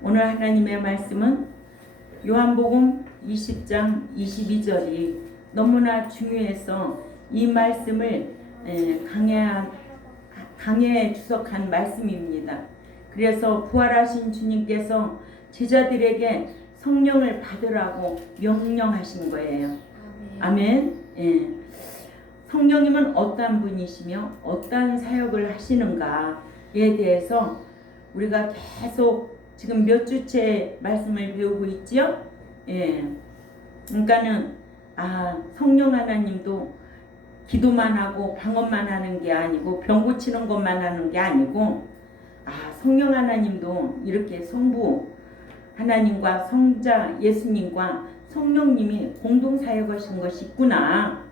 오늘 하나님의 말씀은 요한복음 20장 22절이 너무나 중요해서 이 말씀을 강해에 주석한 말씀입니다. 그래서 부활하신 주님께서 제자들에게 성령을 받으라고 명령하신 거예요. 아멘. 예. 성령님은 어떠한 분이시며 어떠한 사역을 하시는가에 대해서 우리가 계속 지금 몇 주째 말씀을 배우고 있죠. 예. 그러니까는 성령 하나님도 기도만 하고 방언만 하는 게 아니고 병 고치는 것만 하는 게 아니고 성령 하나님도 이렇게 성부 하나님과 성자 예수님과 성령님이 공동 사역하신 것이 있구나.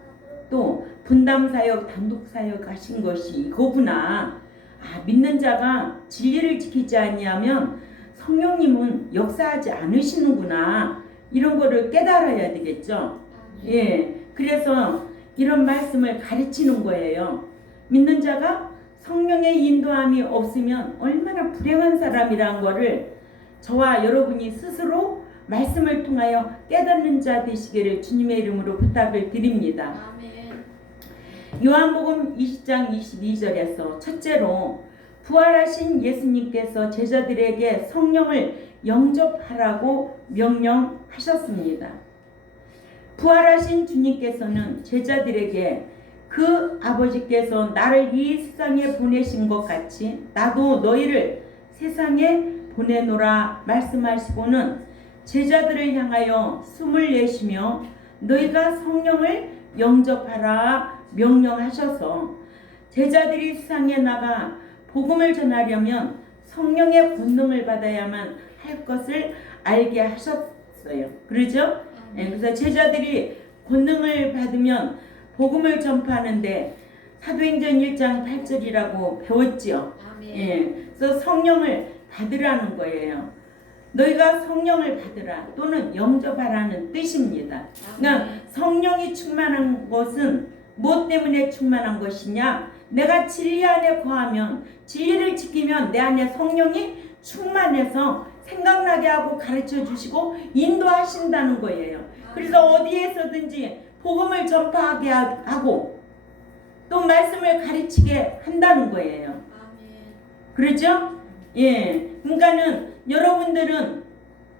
또 분담 사역, 단독 사역 하신 것이 이거구나. 믿는 자가 진리를 지키지 아니하면 성령님은 역사하지 않으시는구나. 이런 거를 깨달아야 되겠죠. 예. 그래서 이런 말씀을 가르치는 거예요. 믿는 자가 성령의 인도함이 없으면 얼마나 불행한 사람이란 거를 저와 여러분이 스스로 말씀을 통하여 깨닫는 자 되시기를 주님의 이름으로 부탁을 드립니다. 아멘. 요한복음 20장 22절에서 첫째로 부활하신 예수님께서 제자들에게 성령을 영접하라고 명령하셨습니다. 부활하신 주님께서는 제자들에게 그 아버지께서 나를 이 세상에 보내신 것 같이 나도 너희를 세상에 보내노라 말씀하시고는 제자들을 향하여 숨을 내쉬며 너희가 성령을 영접하라 명령하셔서 제자들이 세상에 나가 복음을 전하려면 성령의 권능을 받아야만 할 것을 알게 하셨어요. 그러죠? 그래서 제자들이 권능을 받으면 복음을 전파하는데 사도행전 1장 8절이라고 배웠지요. 그래서 성령을 받으라는 거예요. 너희가 성령을 받으라 또는 영접하라는 뜻입니다. 그러니까 성령이 충만한 것은 무엇 때문에 충만한 것이냐? 내가 진리 안에 거하면 진리를 지키면 내 안에 성령이 충만해서 생각나게 하고 가르쳐 주시고 인도하신다는 거예요. 그래서 어디에서든지 복음을 전파하게 하고 또 말씀을 가르치게 한다는 거예요. 그렇죠? 예. 그러니까는 여러분들은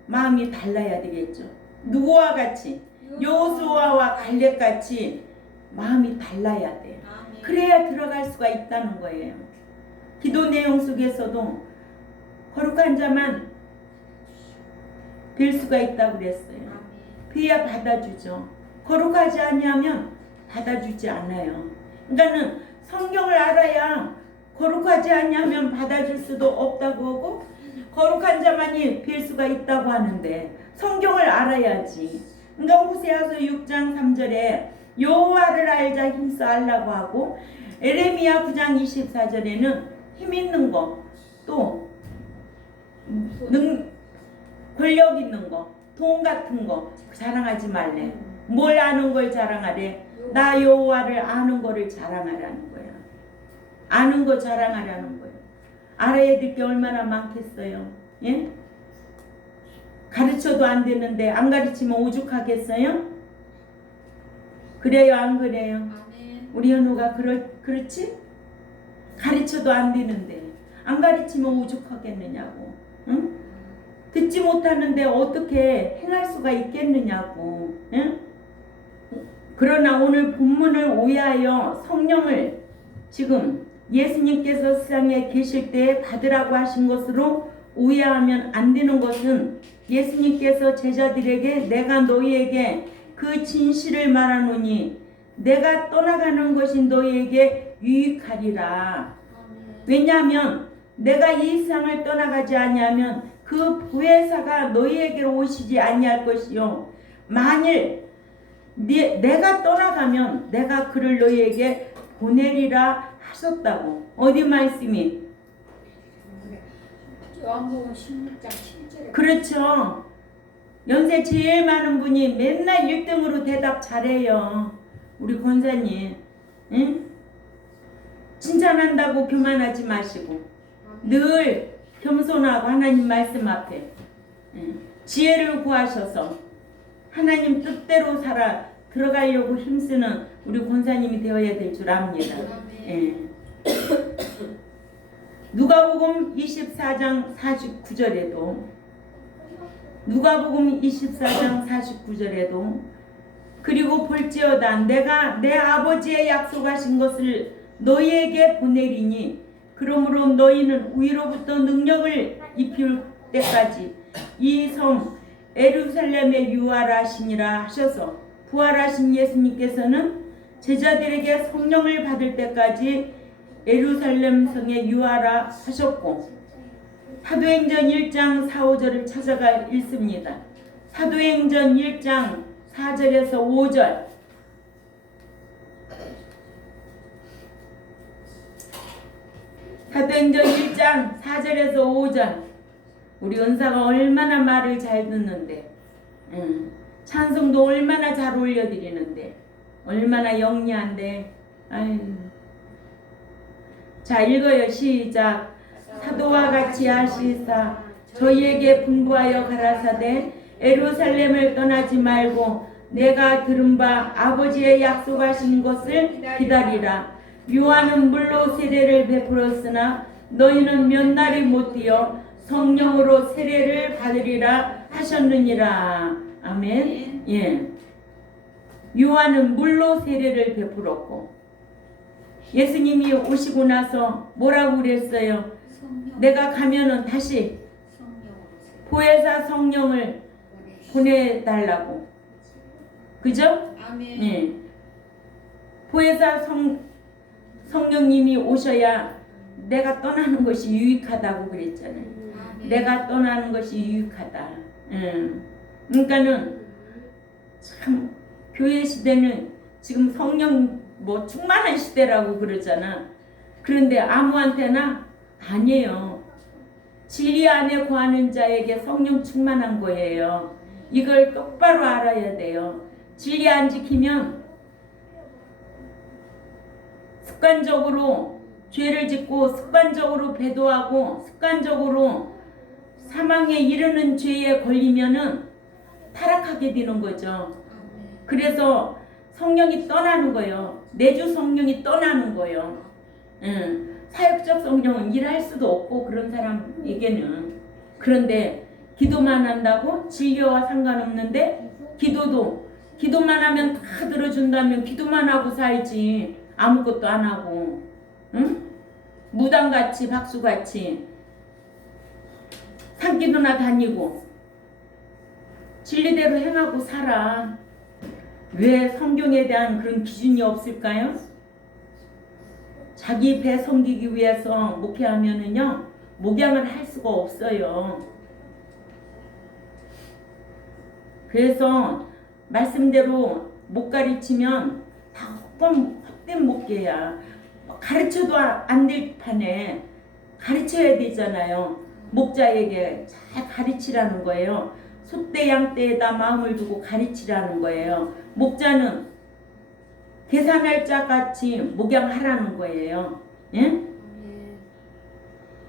마음이 달라야 되겠죠. 누구와 같이 여호수아와 갈렙 같이 마음이 달라야 돼요. 그래야 들어갈 수가 있다는 거예요. 기도 내용 속에서도 거룩한 자만 될 수가 있다고 그랬어요. 그래야 받아주죠. 거룩하지 아니하면 받아주지 않아요. 그러니까는 성경을 알아야 거룩하지 아니하면 받아줄 수도 없다고 하고 거룩한 자만이 뵐 수가 있다고 하는데 성경을 알아야지. 그러니까 호세아서 6장 3절에 여호와를 알자 힘써 알라고 하고 에레미야 9장 24절에는 힘 있는 거, 또 권력 있는 거, 돈 같은 거 자랑하지 말래. 뭘 아는 걸 자랑하래? 나 여호와를 아는 거를 자랑하라는 거야. 아는 거 자랑하라는 거예요. 알아야 될 게 얼마나 많겠어요. 예? 가르쳐도 안 되는데 안 가르치면 오죽하겠어요? 그래요, 안 그래요? 아멘. 우리 현우가 그렇지? 가르쳐도 안 되는데 안 가르치면 오죽하겠느냐고. 응? 듣지 못하는데 어떻게 행할 수가 있겠느냐고. 응? 그러나 오늘 본문을 오해하여 성령을 지금 예수님께서 세상에 계실 때 받으라고 하신 것으로 오해하면 안 되는 것은 예수님께서 제자들에게 내가 너희에게 그 진실을 말하노니 내가 떠나가는 것이 너희에게 유익하리라. 왜냐하면 내가 이 세상을 떠나가지 아니하면 그 보혜사가 너희에게로 오시지 아니할 것이요 만일 내가 떠나가면 내가 그를 너희에게 보내리라 하셨다고. 어디 말씀이? 요한복음 16장 7절에. 그렇죠. 연세 제일 많은 분이 맨날 1등으로 대답 잘해요. 우리 권사님. 응? 칭찬한다고 교만하지 마시고 늘 겸손하고 하나님 말씀 앞에 지혜를 구하셔서 하나님 뜻대로 살아 들어가려고 힘쓰는 우리 권사님이 되어야 될 줄 압니다. 예. 누가복음 24장 49절에도 누가복음 24장 49절에도 그리고 볼지어다 내가 내 아버지의 약속하신 것을 너희에게 보내리니 그러므로 너희는 위로부터 능력을 입힐 때까지 이 성 예루살렘에 유하라시니라 하셔서 부활하신 예수님께서는 제자들에게 성령을 받을 때까지 예루살렘 성에 유하라 하셨고 사도행전 1장 4, 5절을 찾아가 읽습니다. 사도행전 1장 4절에서 5절 사도행전 1장 4절에서 5절 우리 은사가 얼마나 말을 잘 듣는데 찬송도 얼마나 잘 올려드리는데 얼마나 영리한데 아유. 자 읽어요. 시작. 사도와 같이 하시사 저희에게 분부하여 가라사대 예루살렘을 떠나지 말고 내가 들은 바 아버지의 약속하신 것을 기다리라. 요한은 물로 세례를 베풀었으나 너희는 몇 날이 못 뛰어 성령으로 세례를 받으리라 하셨느니라. 아멘. 예. 요한은 물로 세례를 베풀었고 예수님이 오시고 나서 뭐라고 그랬어요? 내가 가면은 다시 보혜사 성령을 보내달라고. 그죠? 아멘. 예. 보혜사 성령님이 오셔야 내가 떠나는 것이 유익하다고 그랬잖아요. 내가 떠나는 것이 유익하다. 그러니까는 참 교회 시대는 지금 성령 뭐 충만한 시대라고 그러잖아. 그런데 아무한테나 아니에요. 진리 안에 거하는 자에게 성령 충만한 거예요. 이걸 똑바로 알아야 돼요. 진리 안 지키면 습관적으로 죄를 짓고 습관적으로 배도하고 습관적으로 사망에 이르는 죄에 걸리면은 타락하게 되는 거죠. 그래서 성령이 떠나는 거예요. 내주 성령이 떠나는 거예요. 사역적 성령은 일할 수도 없고 그런 사람에게는. 그런데 기도만 한다고 진료와 상관없는데 기도만 하면 다 들어준다면 기도만 하고 살지 아무것도 안 하고 무당같이 박수같이 산기도나 다니고 진리대로 행하고 살아. 왜 성경에 대한 그런 기준이 없을까요? 자기 배 섬기기 위해서 목회하면은요 목양을 할 수가 없어요. 그래서 말씀대로 못 가르치면 다 헛된 목회야. 가르쳐도 안 될 판에 가르쳐야 되잖아요. 목자에게 잘 가르치라는 거예요. 소떼 양떼에다 마음을 두고 가르치라는 거예요. 목자는 계산할 자같이 목양하라는 거예요. 예?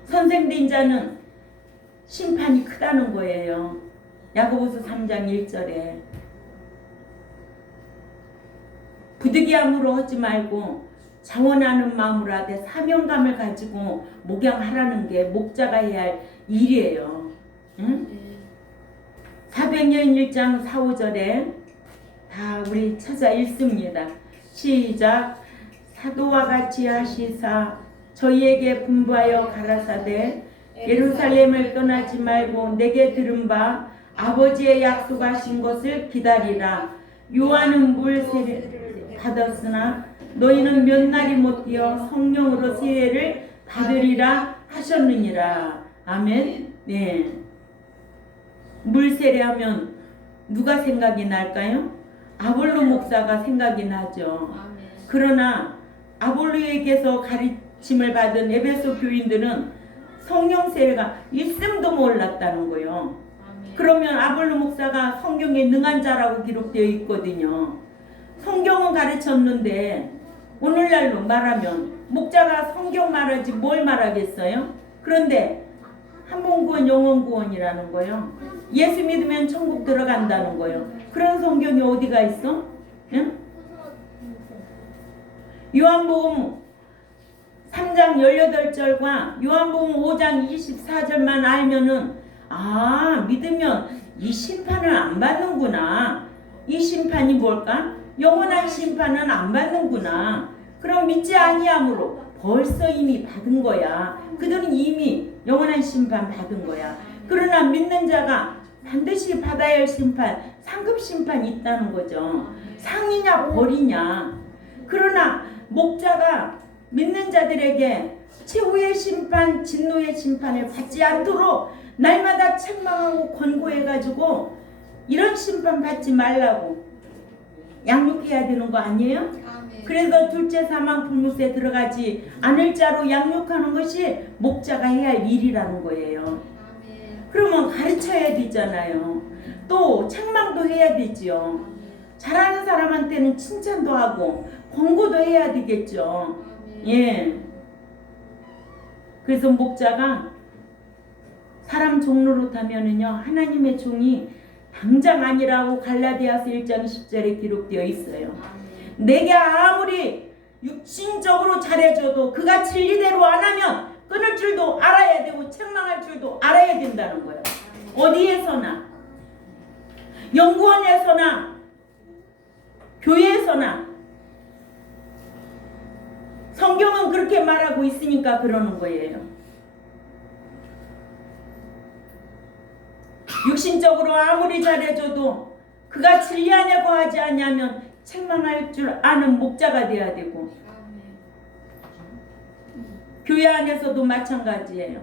선생된 자는 심판이 크다는 거예요. 야고보서 3장 1절에 부득이함으로 하지 말고 자원하는 마음으로 하되 사명감을 가지고 목양하라는 게 목자가 해야 할 일이에요. 응? 사도행전 1장 4, 5절에 다 우리 찾아 읽습니다. 시작. 사도와 같이 하시사 저희에게 분부하여 가라사대 예루살렘을 떠나지 말고 내게 들은 바 아버지의 약속하신 것을 기다리라. 요한은 물 세례를 받았으나 너희는 몇 날이 못 뛰어 성령으로 세례를 받으리라 하셨느니라. 아멘. 네. 물 세례하면 누가 생각이 날까요? 아볼로 목사가 생각이 나죠. 그러나 아볼로에게서 가르침을 받은 에베소 교인들은 성령 세례가 있음도 몰랐다는 거예요. 그러면 아볼로 목사가 성경에 능한 자라고 기록되어 있거든요. 성경은 가르쳤는데 오늘날로 말하면 목자가 성경 말하지 뭘 말하겠어요? 그런데 한 번 구원 영원 구원이라는 거예요. 예수 믿으면 천국 들어간다는 거예요. 그런 성경이 어디가 있어? 응? 요한복음 3장 18절과 요한복음 5장 24절만 알면은 믿으면 이 심판을 안 받는구나. 이 심판이 뭘까? 영원한 심판은 안 받는구나. 그럼 믿지 아니함으로 벌써 이미 받은 거야. 그들은 이미 영원한 심판 받은 거야. 그러나 믿는 자가 반드시 받아야 할 심판, 상급 심판이 있다는 거죠. 상이냐 벌이냐. 그러나 목자가 믿는 자들에게 최후의 심판, 진노의 심판을 받지 않도록 날마다 책망하고 권고해가지고 이런 심판 받지 말라고 양육해야 되는 거 아니에요? 그래서 둘째 사망 불못에 들어가지 않을 자로 양육하는 것이 목자가 해야 할 일이라는 거예요. 그러면 가르쳐야 되잖아요. 또 책망도 해야 되지요. 잘하는 사람한테는 칭찬도 하고 권고도 해야 되겠죠. 예. 그래서 목자가 사람 종로로 타면은요, 하나님의 종이 당장 아니라고 갈라디아서 1장 10절에 기록되어 있어요. 내게 아무리 육신적으로 잘해줘도 그가 진리대로 안 하면 끊을 줄도 알아야 되고 책망할 줄도 알아야 된다는 거예요. 어디에서나, 연구원에서나, 교회에서나. 성경은 그렇게 말하고 있으니까 그러는 거예요. 육신적으로 아무리 잘해줘도 그가 진리 안에 거하지 않냐면 책망할 줄 아는 목자가 돼야 되고, 교회 안에서도 마찬가지예요.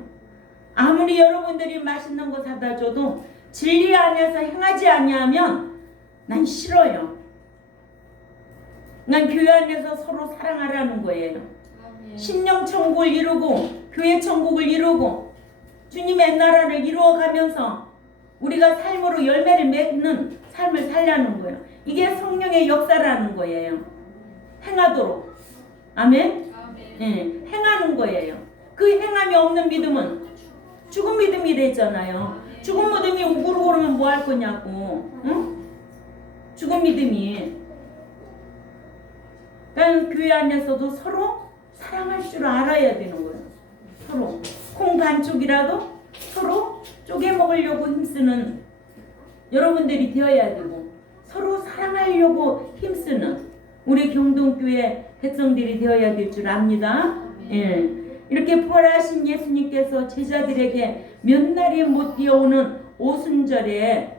아무리 여러분들이 맛있는 거 사다 줘도 진리 안에서 행하지 아니하면 난 싫어요. 난 교회 안에서 서로 사랑하라는 거예요. 심령 천국을 이루고 교회 천국을 이루고 주님의 나라를 이루어가면서 우리가 삶으로 열매를 맺는 삶을 살려는 거예요. 이게 성령의 역사라는 거예요. 행하도록. 아멘? 네, 행하는 거예요. 그 행함이 없는 믿음은 죽은 믿음이래잖아요. 죽은 믿음이 우글우글 오르면 뭐 할 거냐고. 응? 죽은 믿음이. 그러니까 교회 안에서도 서로 사랑할 줄 알아야 되는 거예요. 서로. 콩 반쪽이라도 서로 쪼개 먹으려고 힘쓰는 여러분들이 되어야 되고, 서로 사랑하려고 힘쓰는 우리 경동교회 백성들이 되어야 될 줄 압니다. 예. 이렇게 부활하신 예수님께서 제자들에게 몇 날이 못 뛰어오는 오순절에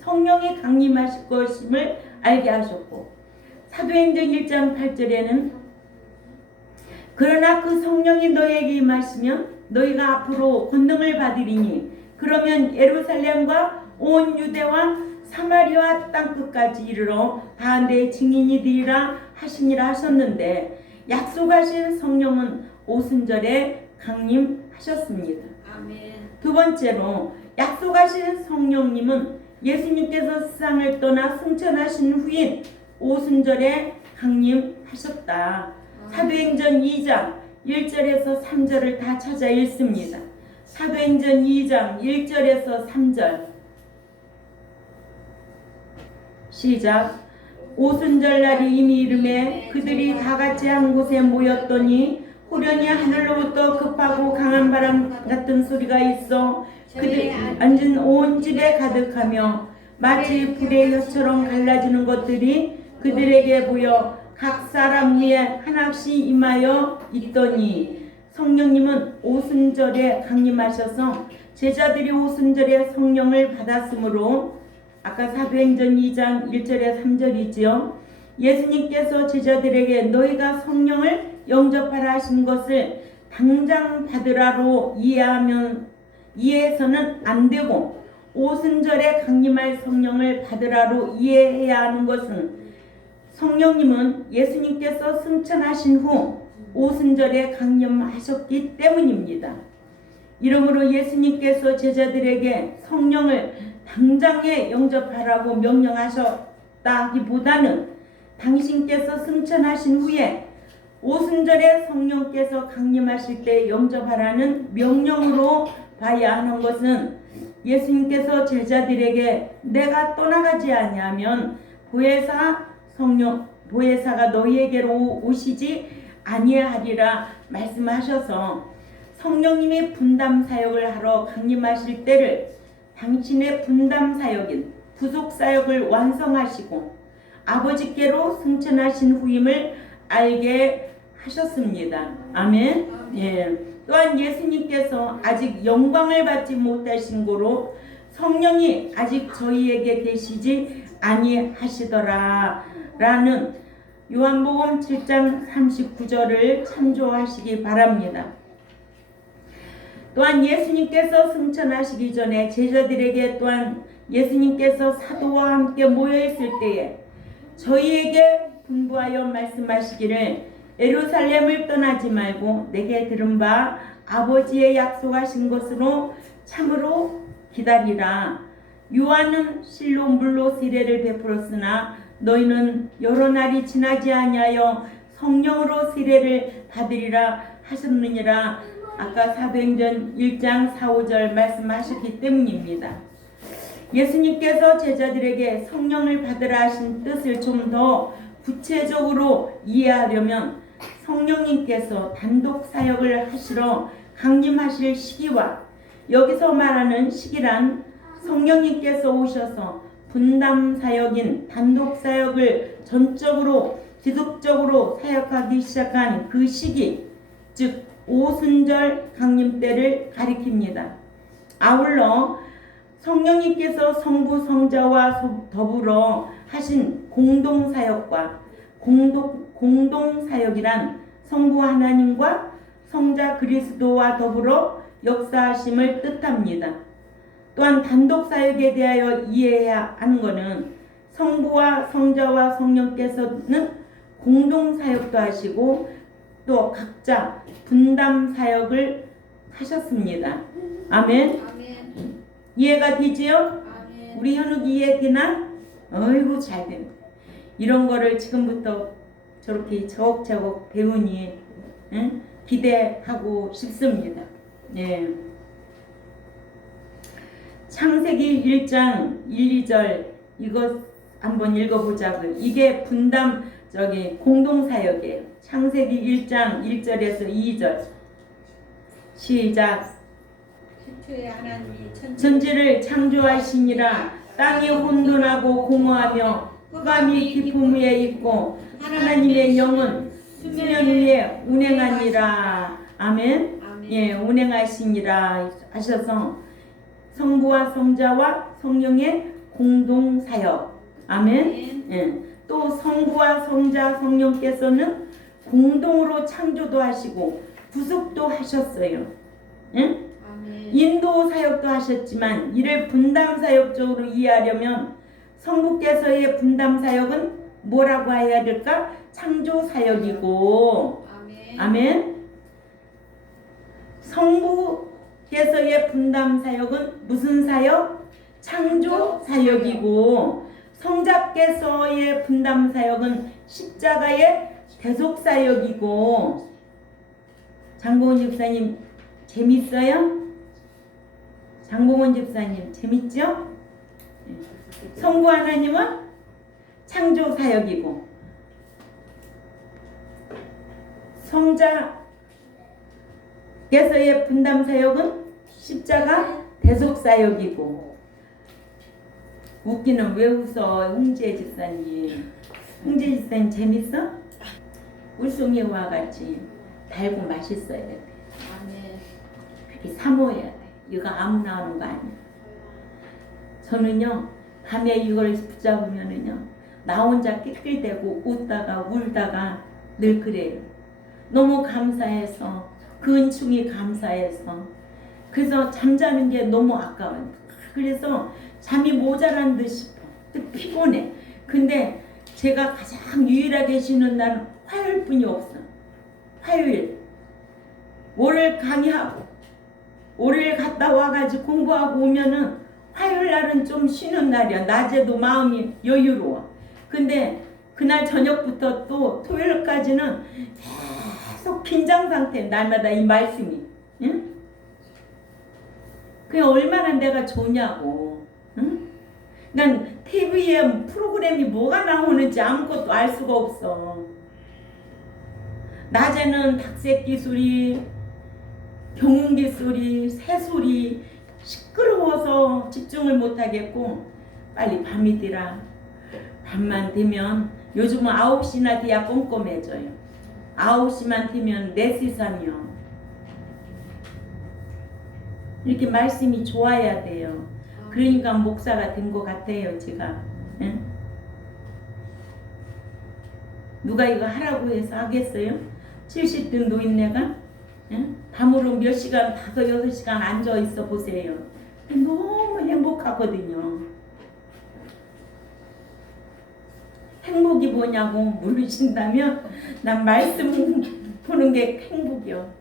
성령이 강림하실 것임을 알게 하셨고, 사도행전 1장 8절에는 그러나 그 성령이 너에게 임하시면 너희가 앞으로 권능을 받으리니 그러면 예루살렘과 온 유대와 사마리아 땅끝까지 이르러 다 내 증인이 되리라 하시니라 하셨는데, 약속하신 성령은 오순절에 강림하셨습니다. 아멘. 두 번째로 약속하신 성령님은 예수님께서 세상을 떠나 승천하신 후인 오순절에 강림하셨다. 사도행전 2장 1절에서 3절을 다 찾아 읽습니다. 사도행전 2장 1절에서 3절 시작. 오순절 날이 이미 이름에 그들이 다 같이 한 곳에 모였더니 호련히 하늘로부터 급하고 강한 바람 같은 소리가 있어 그들 앉은 온 집에 가득하며 마치 불의 혀처럼 갈라지는 것들이 그들에게 보여 각 사람 위에 하나씩 임하여 있더니, 성령님은 오순절에 강림하셔서 제자들이 오순절에 성령을 받았으므로, 아까 사도행전 2장 1절에 3절이지요. 예수님께서 제자들에게 너희가 성령을 영접하라 하신 것을 당장 받으라로 이해해서는 안 되고, 오순절에 강림할 성령을 받으라로 이해해야 하는 것은 성령님은 예수님께서 승천하신 후 오순절에 강림하셨기 때문입니다. 이러므로 예수님께서 제자들에게 성령을 당장에 영접하라고 명령하셨다기보다는 당신께서 승천하신 후에 오순절에 성령께서 강림하실 때 영접하라는 명령으로 봐야 하는 것은 예수님께서 제자들에게 내가 떠나가지 아니하면 보혜사가 너희에게로 오시지 아니하리라 말씀하셔서 성령님이 분담 사역을 하러 강림하실 때를 당신의 분담 사역인 부속 사역을 완성하시고 아버지께로 승천하신 후임을 알게 하셨습니다. 아멘. 예. 또한 예수님께서 아직 영광을 받지 못하신 고로 성령이 아직 저희에게 계시지 아니하시더라 라는 요한복음 7장 39절을 참조하시기 바랍니다. 또한 예수님께서 승천하시기 전에 제자들에게 또한 예수님께서 사도와 함께 모여있을 때에 저희에게 분부하여 말씀하시기를 예루살렘을 떠나지 말고 내게 들은 바 아버지의 약속하신 것으로 참으로 기다리라. 요한은 실로 물로 세례를 베풀었으나 너희는 여러 날이 지나지 아니하여 성령으로 세례를 받으리라 하셨느니라. 아까 사도행전 1장 4, 5절 말씀하셨기 때문입니다. 예수님께서 제자들에게 성령을 받으라 하신 뜻을 좀 더 구체적으로 이해하려면 성령님께서 단독 사역을 하시러 강림하실 시기와 여기서 말하는 시기란 성령님께서 오셔서 분담 사역인 단독 사역을 전적으로 지속적으로 사역하기 시작한 그 시기, 즉 오순절 강림 때를 가리킵니다. 아울러 성령님께서 성부 성자와 더불어 하신 공동 사역과 공동 사역이란 성부 하나님과 성자 그리스도와 더불어 역사하심을 뜻합니다. 또한 단독 사역에 대하여 이해해야 하는 것은 성부와 성자와 성령께서는 공동 사역도 하시고 또 각자 분담 사역을 하셨습니다. 아멘. 아멘. 이해가 되지요? 아멘. 우리 현욱이 이해되나? 어이구 잘 됩니다. 이런 거를 지금부터 저렇게 저곡저곡 배우니 기대하고 싶습니다. 창세기 1장 1, 2절 이거 한번 읽어보자고요. 이게 분담 공동사역이에요. 창세기 1장 1절에서 2절 시작. 태초에 하나님이 천지를 창조하시니라. 땅이 혼돈하고 공허하며 흑암이 깊음 위에 있고 하나님의 영은 수면 위에 운행하니라. 아멘. 예, 운행하시니라 하셔서 성부와 성자와 성령의 공동 사역. 아멘. 예. 또 성부와 성자 성령께서는 공동으로 창조도 하시고 구속도 하셨어요. 예? 인도 사역도 하셨지만 이를 분담 사역적으로 이해하려면 성부께서의 분담 사역은 뭐라고 해야 될까? 창조 사역이고, 아멘. 성부께서의 분담 사역은 무슨 사역? 창조 사역이고, 성자께서의 분담 사역은 십자가의 대속 사역이고. 장봉원 집사님 재밌어요? 장봉원 집사님 재밌죠? 성부 하나님은 창조 사역이고 성자께서의 분담 사역은 십자가 대속 사역이고. 웃기는 왜 웃어? 홍재 집사님. 홍재 집사님 재밌어? 울송이와 같이 달고 맛있어야 돼. 그렇게 사모해야 돼. 이거 아무나 하는 거 아니야. 저는요 밤에 이걸 붙잡으면은요 나 혼자 낄낄대고 웃다가 울다가 늘 그래요. 너무 감사해서 그 은총이 감사해서 그래서 잠자는 게 너무 아까워요. 그래서 잠이 모자란 듯 싶어. 피곤해. 근데 제가 가장 유일하게 쉬는 날은 화요일뿐이 없어. 화요일. 월요일 강의하고 월요일 갔다 와가지고 공부하고 오면은 화요일 날은 좀 쉬는 날이야. 낮에도 마음이 여유로워. 근데 그날 저녁부터 또 토요일까지는 계속 긴장 상태. 날마다 이 말씀이. 응? 그게 얼마나 내가 좋냐고. 응? 난 TV에 프로그램이 뭐가 나오는지 아무것도 알 수가 없어. 낮에는 닭새끼 소리, 경운기 소리, 새 소리 시끄러워서 집중을 못하겠고 빨리 밤이 되라. 밤만 되면 요즘은 9시나 돼야 꼼꼼해져요. 9시만 되면 내 세상이요. 이렇게 말씀이 좋아야 돼요. 그러니까 목사가 된 것 같아요, 제가. 응? 누가 이거 하라고 해서 하겠어요? 70대 노인네가? 응? 밤으로 몇 시간, 5, 6시간 앉아 있어 보세요. 너무 행복하거든요. 행복이 뭐냐고 물으신다면 난 말씀 보는 게 행복이요.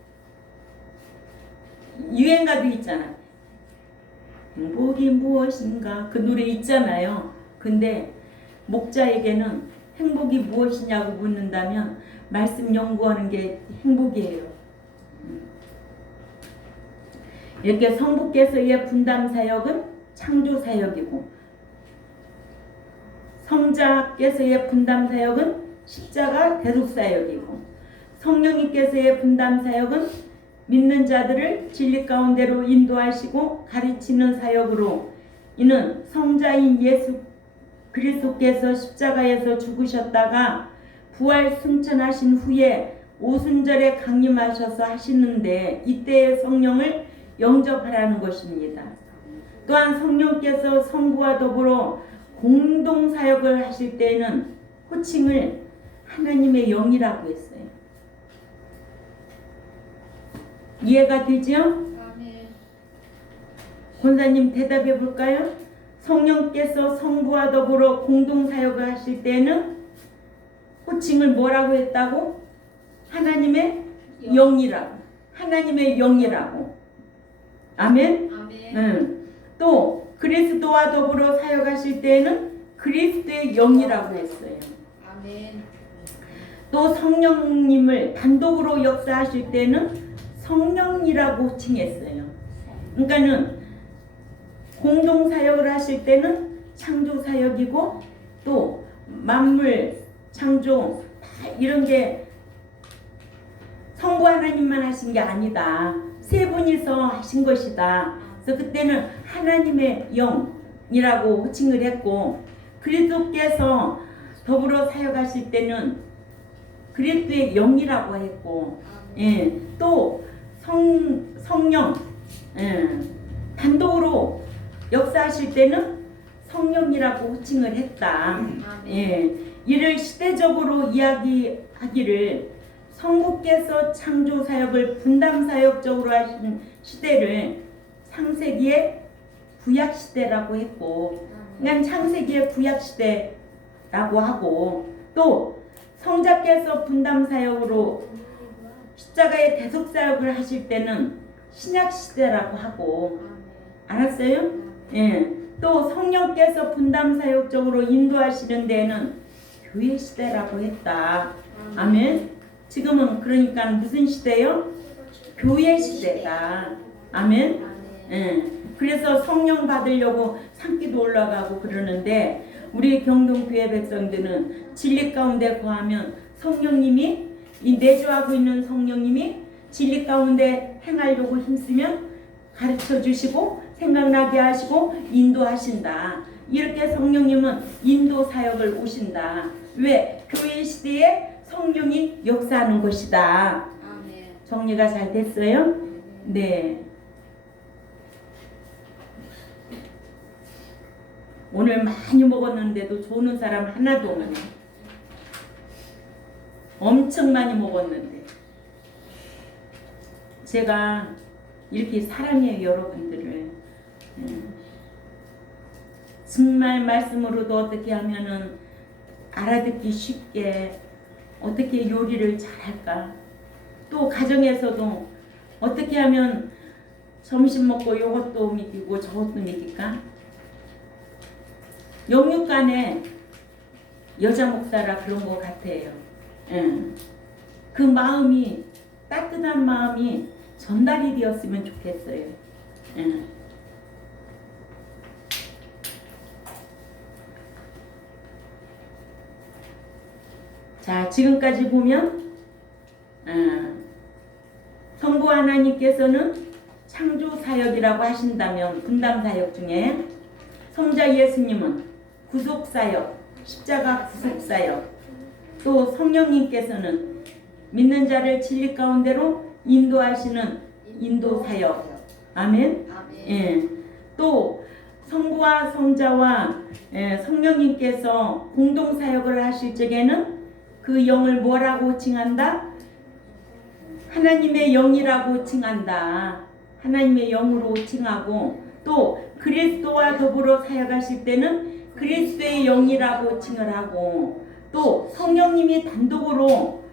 유행가도 있잖아. 행복이 무엇인가 그 노래 있잖아요. 근데 목자에게는 행복이 무엇이냐고 묻는다면 말씀 연구하는 게 행복이에요. 이렇게 성부께서의 분담 사역은 창조 사역이고 성자께서의 분담 사역은 십자가 대속 사역이고 성령님께서의 분담 사역은 믿는 자들을 진리 가운데로 인도하시고 가르치는 사역으로 이는 성자인 예수 그리스도께서 십자가에서 죽으셨다가 부활 승천하신 후에 오순절에 강림하셔서 하시는데 이때의 성령을 영접하라는 것입니다. 또한 성령께서 성부와 더불어 공동 사역을 하실 때에는 호칭을 하나님의 영이라고 했어요. 이해가 되죠? 아멘. 권사님 대답해 볼까요? 성령께서 성부와 더불어 공동 사역을 하실 때는 호칭을 뭐라고 했다고? 하나님의 영이라고. 하나님의 영이라고. 아멘? 아멘. 또 그리스도와 더불어 사역하실 때는 그리스도의 영이라고 했어요. 아멘. 또 성령님을 단독으로 역사하실 때는 성령이라고 호칭했어요. 그러니까는 공동 사역을 하실 때는 창조 사역이고 또 만물 창조 이런 게 성부 하나님만 하신 게 아니다. 세 분이서 하신 것이다. 그래서 그때는 하나님의 영이라고 호칭을 했고 그리스도께서 더불어 사역하실 때는 그리스도의 영이라고 했고 예, 또 성령 단독으로 역사하실 때는 성령이라고 호칭을 했다. 예, 이를 시대적으로 이야기하기를 성부께서 창조 사역을 분담 사역적으로 하신 시대를 창세기의 구약 시대라고 했고, 그냥 창세기의 구약 시대라고 하고, 또 성자께서 분담 사역으로 십자가의 대속 사역을 하실 때는 신약 시대라고 하고, 알았어요? 예. 또 성령께서 분담 사역적으로 인도하시는 데에는 교회 시대라고 했다. 아멘. 지금은 그러니까 무슨 시대요? 교회 시대다. 아멘. 예. 그래서 성령 받으려고 산기도 올라가고 그러는데 우리 경동교회 백성들은 진리 가운데 거하면 성령님이 이 내주하고 있는 성령님이 진리 가운데 행하려고 힘쓰면 가르쳐 주시고 생각나게 하시고 인도하신다. 이렇게 성령님은 인도 사역을 오신다. 왜? 교회 시대에 성령이 역사하는 것이다. 정리가 잘 됐어요? 네. 오늘 많이 먹었는데도 조는 사람 하나도 없네. 엄청 많이 먹었는데. 제가 이렇게 사랑해요, 여러분들을. 정말 말씀으로도 어떻게 하면은 알아듣기 쉽게 어떻게 요리를 잘할까. 또 가정에서도 어떻게 하면 점심 먹고 이것도 먹이고 저것도 먹일까. 영육간에 여자 목사라 그런 것 같아요. 그 마음이 따뜻한 마음이 전달이 되었으면 좋겠어요. 자, 지금까지 보면 성부 하나님께서는 창조 사역이라고 하신다면 분담 사역 중에 성자 예수님은 구속 사역, 십자가 구속 사역, 또 성령님께서는 믿는 자를 진리 가운데로 인도하시는 인도 사역. 아멘. 예. 또 성부와 성자와 성령님께서 공동 사역을 하실 적에는 그 영을 뭐라고 칭한다? 하나님의 영이라고 칭한다. 하나님의 영으로 칭하고, 또 그리스도와 더불어 사역하실 때는 그리스도의 영이라고 칭을 하고, 또 성령님이 단독으로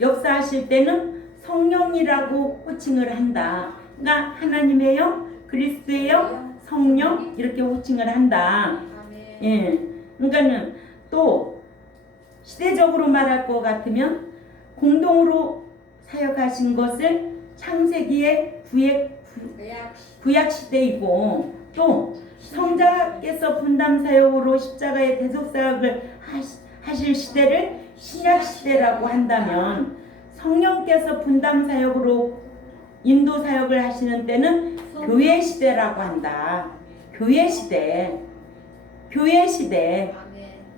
역사하실 때는 성령이라고 호칭을 한다. 그러니까 하나님의 영, 그리스도의 영, 성령 이렇게 호칭을 한다. 예. 그러니까는 또 시대적으로 말할 것 같으면 공동으로 사역하신 것을 창세기의 구약 시대이고, 또 성자께서 분담 사역으로 십자가의 대속 사역을 하실 시대를 신약 시대라고 한다면, 성령께서 분담 사역으로 인도 사역을 하시는 때는 교회 시대라고 한다. 교회 시대. 교회 시대.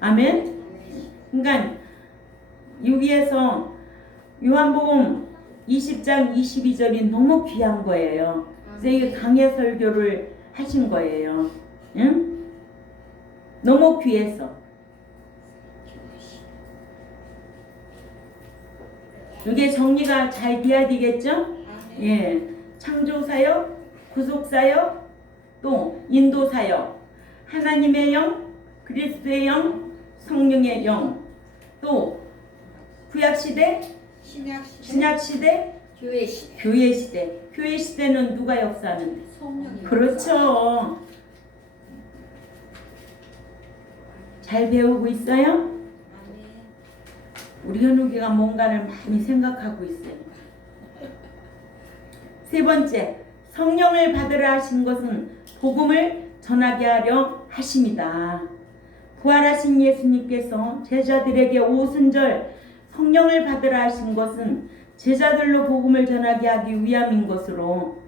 아멘. 그러니까 여기에서 요한복음 20장 22절이 너무 귀한 거예요. 그래서 이게 강해 설교를 하신 거예요. 응? 너무 귀해서. 이게 정리가 잘 돼야 되겠죠? 예. 창조사역, 구속사역, 또 인도사역, 하나님의 영, 그리스도의 영, 성령의 영, 또 구약시대, 신약시대, 교회시대. 교회시대. 교회시대는 누가 역사하는데? 성령이. 그렇죠. 잘 배우고 있어요? 우리 현욱이가 뭔가를 많이 생각하고 있어요. 세 번째, 성령을 받으라 하신 것은 복음을 전하게 하려 하심이다. 부활하신 예수님께서 제자들에게 오순절 성령을 받으라 하신 것은 제자들로 복음을 전하게 하기 위함인 것으로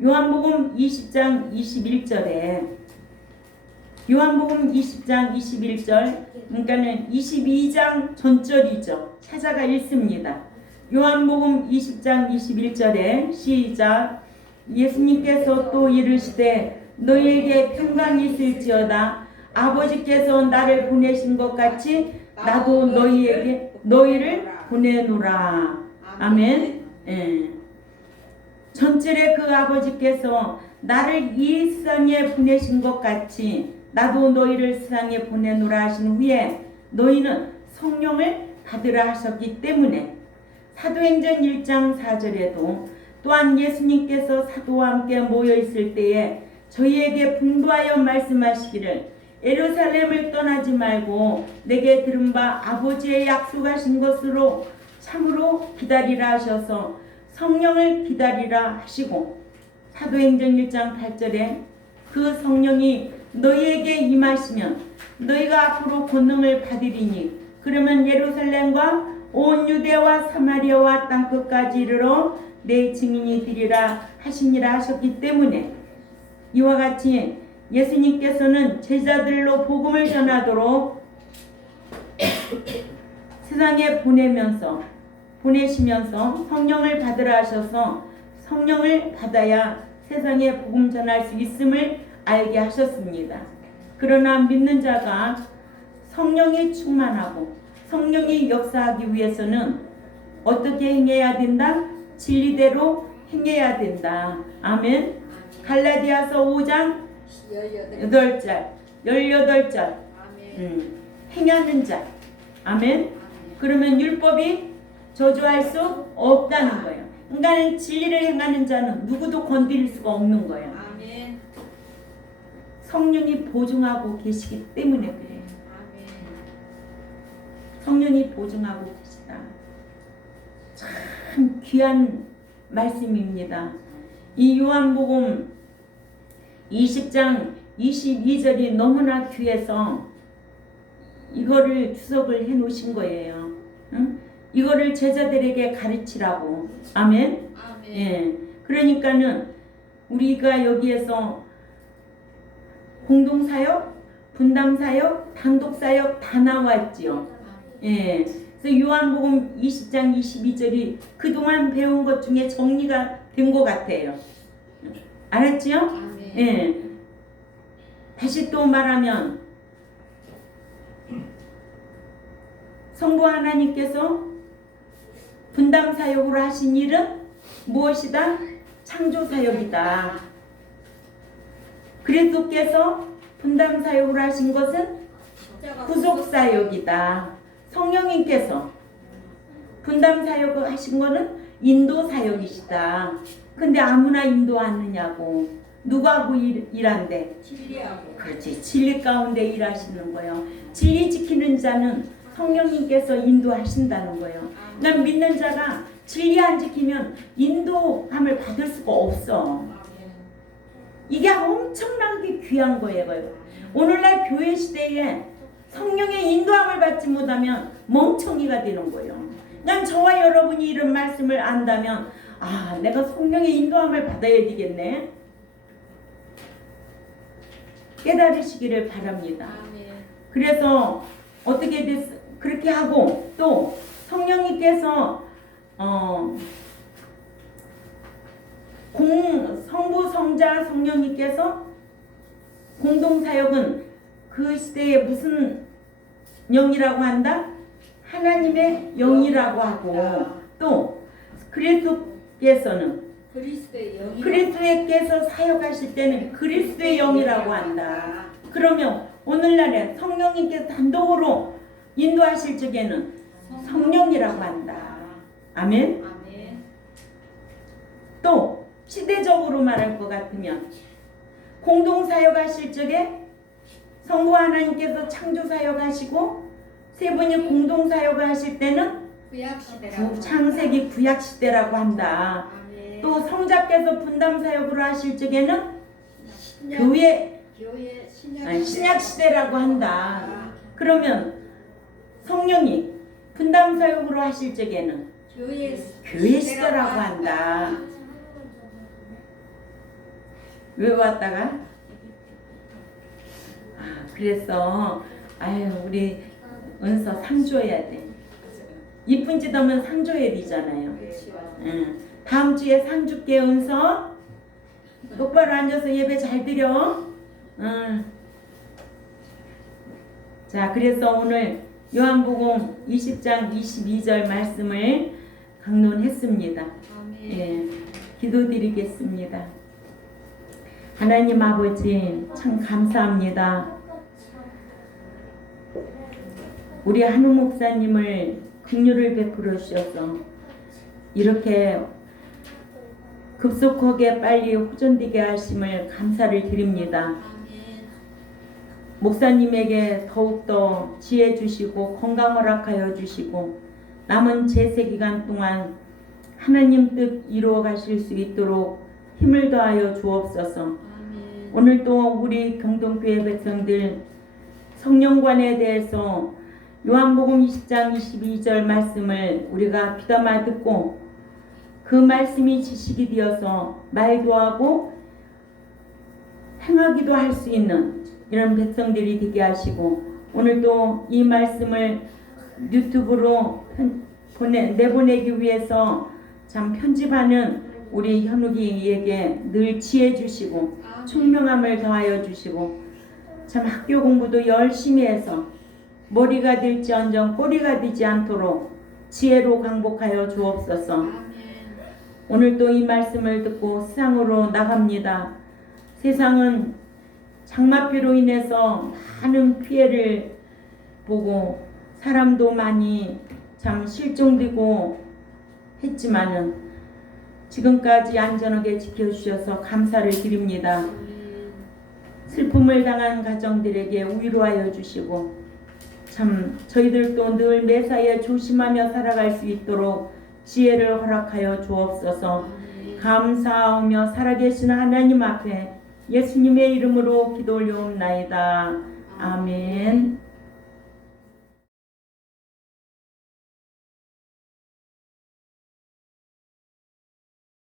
요한복음 20장 21절에 요한복음 20장 21절, 그러니까는 22장 전절이죠. 찾아가 읽습니다. 요한복음 20장 21절에 시작. 예수님께서 또 이르시되 너희에게 평강이 있을지어다. 아버지께서 나를 보내신 것 같이 나도 너희를 보내노라. 아멘. 예. 전절에 그 아버지께서 나를 이 세상에 보내신 것 같이 나도 너희를 세상에 보내노라 하신 후에 너희는 성령을 받으라 하셨기 때문에 사도행전 1장 4절에도 또한 예수님께서 사도와 함께 모여 있을 때에 저희에게 분부하여 말씀하시기를 예루살렘을 떠나지 말고 내게 들은 바 아버지의 약속하신 것으로 참으로 기다리라 하셔서 성령을 기다리라 하시고, 사도행전 1장 8절에 그 성령이 너희에게 임하시면 너희가 앞으로 권능을 받으리니 그러면 예루살렘과 온 유대와 사마리아와 땅끝까지 이르러 내 증인이 되리라 하시니라 하셨기 때문에 이와 같이 예수님께서는 제자들로 복음을 전하도록 세상에 보내시면서 성령을 받으라 하셔서 성령을 받아야 세상에 복음 전할 수 있음을 알게 하셨습니다. 그러나 믿는 자가 성령이 충만하고 성령이 역사하기 위해서는 어떻게 행해야 된다? 진리대로 행해야 된다. 아멘. 갈라디아서 5장 18절. 행하는 자. 아멘. 그러면 율법이 저주할 수 없다는 거예요. 그러니까 진리를 행하는 자는 누구도 건드릴 수가 없는 거예요. 아멘. 성령이 보증하고 계시기 때문에 그래요. 아멘. 성령이 보증하고 계시다. 참 귀한 말씀입니다. 이 요한복음 20장 22절이 너무나 귀해서 이거를 주석을 해 놓으신 거예요. 응? 이거를 제자들에게 가르치라고. 아멘. 아멘. 예. 그러니까는 우리가 여기에서 공동사역, 분담사역, 단독사역 다 나왔지요. 예. 그래서 요한복음 20장 22절이 그동안 배운 것 중에 정리가 된 것 같아요. 알았지요? 아멘. 예. 다시 또 말하면 성부 하나님께서 분담 사역으로 하신 일은 무엇이다? 창조 사역이다. 그리스도께서 분담 사역으로 하신 것은 구속 사역이다. 성령님께서 분담 사역을 하신 것은 인도 사역이시다. 근데 아무나 인도하느냐고. 누구하고 일한대? 진리하고. 그렇지. 진리 가운데 일하시는 거예요. 진리 지키는 자는 성령님께서 인도하신다는 거예요. 난 믿는 자가 진리 안 지키면 인도함을 받을 수가 없어. 이게 엄청나게 귀한 거예요. 오늘날 교회 시대에 성령의 인도함을 받지 못하면 멍청이가 되는 거예요. 난 저와 여러분이 이런 말씀을 안다면 아, 내가 성령의 인도함을 받아야 되겠네. 깨달으시기를 바랍니다. 그래서 어떻게 그렇게 하고 또 성령님께서 성부 성자 성령님께서 공동사역은 그 시대에 무슨 영이라고 한다? 하나님의 영이라고 하고 또 그리스도께서는 그리스도께서 사역하실 때는 그리스도의 영이라고 한다. 그러면 오늘날에 성령님께서 단독으로 인도하실 적에는 성령이라고 한다. 아멘. 또 시대적으로 말할 것 같으면 공동사역하실 적에 성부 하나님께서 창조사역하시고 세 분이 공동사역하실 때는 창세기 구약시대라고 한다. 또 성자께서 분담사역으로 하실 적에는 교회 신약시대라고 한다. 그러면 성령이 분담사역으로 하실 적에는 교회 시대라고 한다. 왜 왔다가? 그래서 우리 은서 상 줘야 돼. 이쁜 짓 하면 상 줘야 되잖아요. 다음 주에 상 줄게. 은서 똑바로 앉아서 예배 잘 드려. 자, 그래서 오늘 요한복음 20장 22절 말씀을 강론했습니다. 예, 기도드리겠습니다. 하나님 아버지 참 감사합니다. 우리 한우 목사님을 긍휼을 베풀어 주셔서 이렇게 급속하게 빨리 호전되게 하심을 감사를 드립니다. 목사님에게 더욱더 지혜 주시고 건강 허락하여 주시고 남은 제세 기간 동안 하나님 뜻 이루어 가실 수 있도록 힘을 더하여 주옵소서. 오늘도 우리 경동교회 백성들 성령관에 대해서 요한복음 20장 22절 말씀을 우리가 귀담아 듣고 그 말씀이 지식이 되어서 말도 하고 행하기도 할 수 있는 이런 백성들이 되게 하시고 오늘도 이 말씀을 유튜브로 내보내기 위해서 참 편집하는 우리 현욱이에게 늘 지혜 주시고 총명함을 더하여 주시고 참 학교 공부도 열심히 해서 머리가 될지언정 꼬리가 되지 않도록 지혜로 강복하여 주옵소서. 오늘도 이 말씀을 듣고 세상으로 나갑니다. 세상은 장마비로 인해서 많은 피해를 보고 사람도 많이 참 실종되고 했지만은 지금까지 안전하게 지켜주셔서 감사를 드립니다. 슬픔을 당한 가정들에게 위로하여 주시고 참 저희들도 늘 매사에 조심하며 살아갈 수 있도록 지혜를 허락하여 주옵소서. 감사하며 살아계신 하나님 앞에 예수님의 이름으로 기도 올려옵나이다. 아멘.